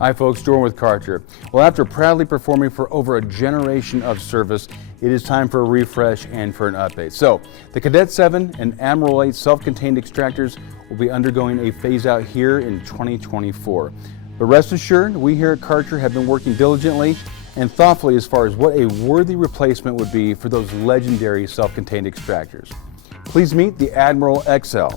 Hi folks, Jordan with Kärcher. Well, after proudly performing for over a generation of service, it is time for a refresh and for an update. So, the Cadet 7 and Admiral 8 self-contained extractors will be undergoing a phase out here in 2024. But rest assured, we here at Kärcher have been working diligently and thoughtfully as far as what a worthy replacement would be for those legendary self-contained extractors. Please meet the Admiral XL.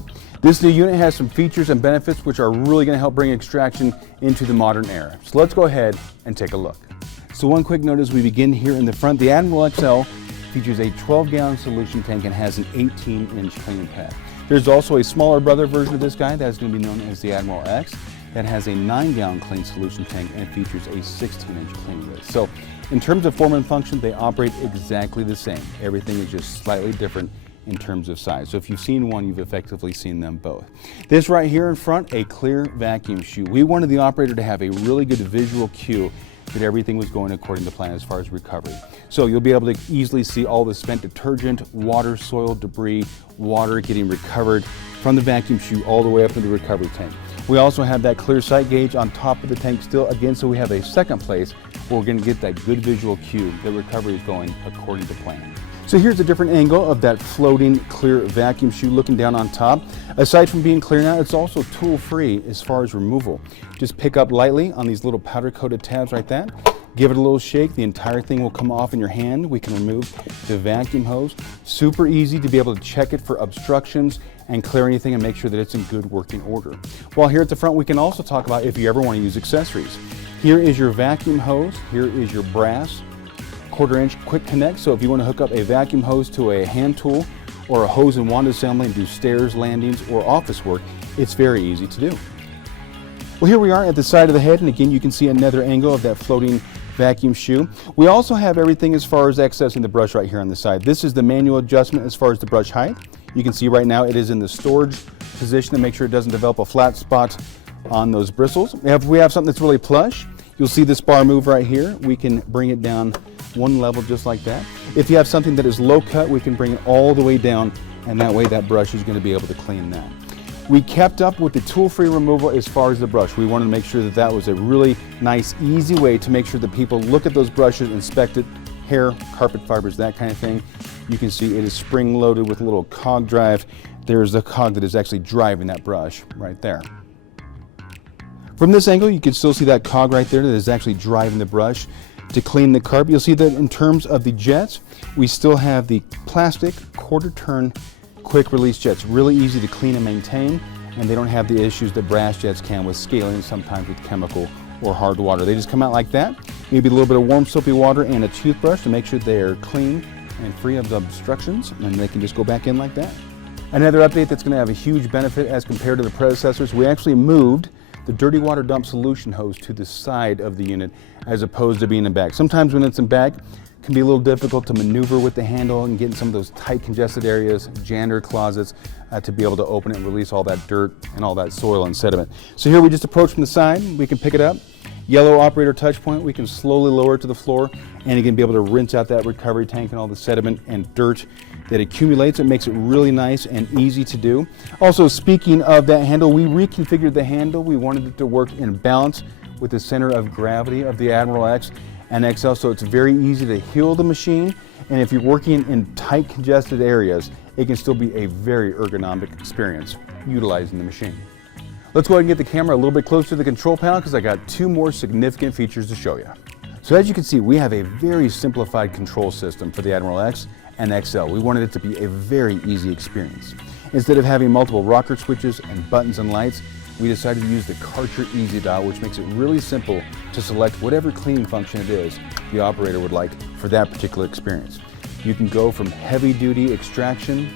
This new unit has some features and benefits which are really going to help bring extraction into the modern era. So let's go ahead and take a look. So one quick note as we begin here in the front, the Admiral XL features a 12-gallon solution tank and has an 18-inch cleaning pad. There's also a smaller brother version of this guy that's going to be known as the Admiral X that has a 9-gallon clean solution tank and features a 16-inch cleaning width. So in terms of form and function, they operate exactly the same. Everything is just slightly different in terms of size. So if you've seen one, you've effectively seen them both. This right here in front, a clear vacuum chute. We wanted the operator to have a really good visual cue that everything was going according to plan as far as recovery. So you'll be able to easily see all the spent detergent, water, soil, debris, water getting recovered from the vacuum chute all the way up into the recovery tank. We also have that clear sight gauge on top of the tank still, again, so we have a second place where we're going to get that good visual cue that recovery is going according to plan. So here's a different angle of that floating clear vacuum chute looking down on top. Aside from being clear now, it's also tool-free as far as removal. Just pick up lightly on these little powder-coated tabs right there. Give it a little shake, the entire thing will come off in your hand. We can remove the vacuum hose. Super easy to be able to check it for obstructions and clear anything and make sure that it's in good working order. While here at the front, we can also talk about if you ever want to use accessories. Here is your vacuum hose, here is your brass 1/4-inch quick connect, so if you want to hook up a vacuum hose to a hand tool or a hose and wand assembly and do stairs, landings, or office work, it's very easy to do. Well, here we are at the side of the head, and again you can see another angle of that floating vacuum chute. We also have everything as far as accessing the brush right here on the side. This is the manual adjustment as far as the brush height. You can see right now it is in the storage position to make sure it doesn't develop a flat spot on those bristles. If we have something that's really plush, you'll see this bar move right here. We can bring it down one level just like that. If you have something that is low cut, we can bring it all the way down, and that way that brush is going to be able to clean that. We kept up with the tool-free removal as far as the brush. We wanted to make sure that that was a really nice, easy way to make sure that people look at those brushes, inspect it, hair, carpet fibers, that kind of thing. You can see it is spring-loaded with a little cog drive. There's a cog that is actually driving that brush right there. From this angle, you can still see that cog right there that is actually driving the brush to clean the carpet. You'll see that in terms of the jets, we still have the plastic 1/4 turn quick release jets. Really easy to clean and maintain, and they don't have the issues that brass jets can with scaling, sometimes with chemical or hard water. They just come out like that. Maybe a little bit of warm soapy water and a toothbrush to make sure they are clean and free of the obstructions, and they can just go back in like that. Another update that's going to have a huge benefit as compared to the predecessors, we actually moved the dirty water dump solution hose to the side of the unit as opposed to being in back. Sometimes when it's in back, it can be a little difficult to maneuver with the handle and get in some of those tight congested areas, janitor closets, to be able to open it and release all that dirt and all that soil and sediment. So here we just approach from the side, we can pick it up. Yellow operator touch point, we can slowly lower it to the floor and again be able to rinse out that recovery tank and all the sediment and dirt that accumulates. It makes it really nice and easy to do. Also, speaking of that handle, we reconfigured the handle. We wanted it to work in balance with the center of gravity of the Admiral X and XL, so it's very easy to heel the machine, and if you're working in tight congested areas, it can still be a very ergonomic experience utilizing the machine. Let's go ahead and get the camera a little bit closer to the control panel because I got two more significant features to show you. So as you can see, we have a very simplified control system for the Admiral X and XL. We wanted it to be a very easy experience. Instead of having multiple rocker switches and buttons and lights, we decided to use the Kärcher Easy Dial, which makes it really simple to select whatever cleaning function it is the operator would like for that particular experience. You can go from heavy-duty extraction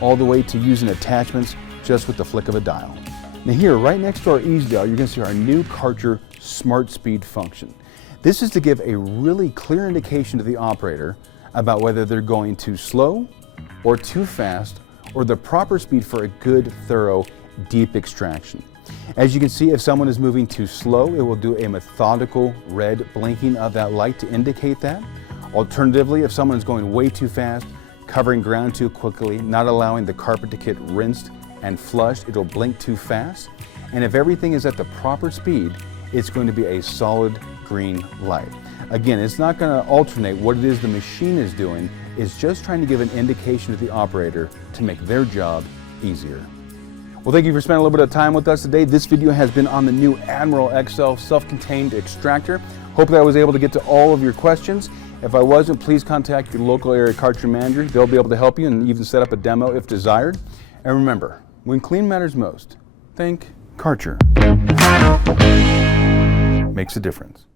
all the way to using attachments just with the flick of a dial. Now here, right next to our Easy Dial, you're going to see our new Kärcher SmartSpeed function. This is to give a really clear indication to the operator about whether they're going too slow or too fast or the proper speed for a good, thorough, deep extraction. As you can see, if someone is moving too slow, it will do a methodical red blinking of that light to indicate that. Alternatively, if someone is going way too fast, covering ground too quickly, not allowing the carpet to get rinsed and flushed, it'll blink too fast. And if everything is at the proper speed, it's going to be a solid green light. Again, it's not going to alternate what it is the machine is doing. It's just trying to give an indication to the operator to make their job easier. Well, thank you for spending a little bit of time with us today. This video has been on the new Admiral XL self-contained extractor. Hope that I was able to get to all of your questions. If I wasn't, please contact your local area Kärcher manager. They'll be able to help you and even set up a demo if desired. And remember, when clean matters most, think Kärcher. Makes a difference.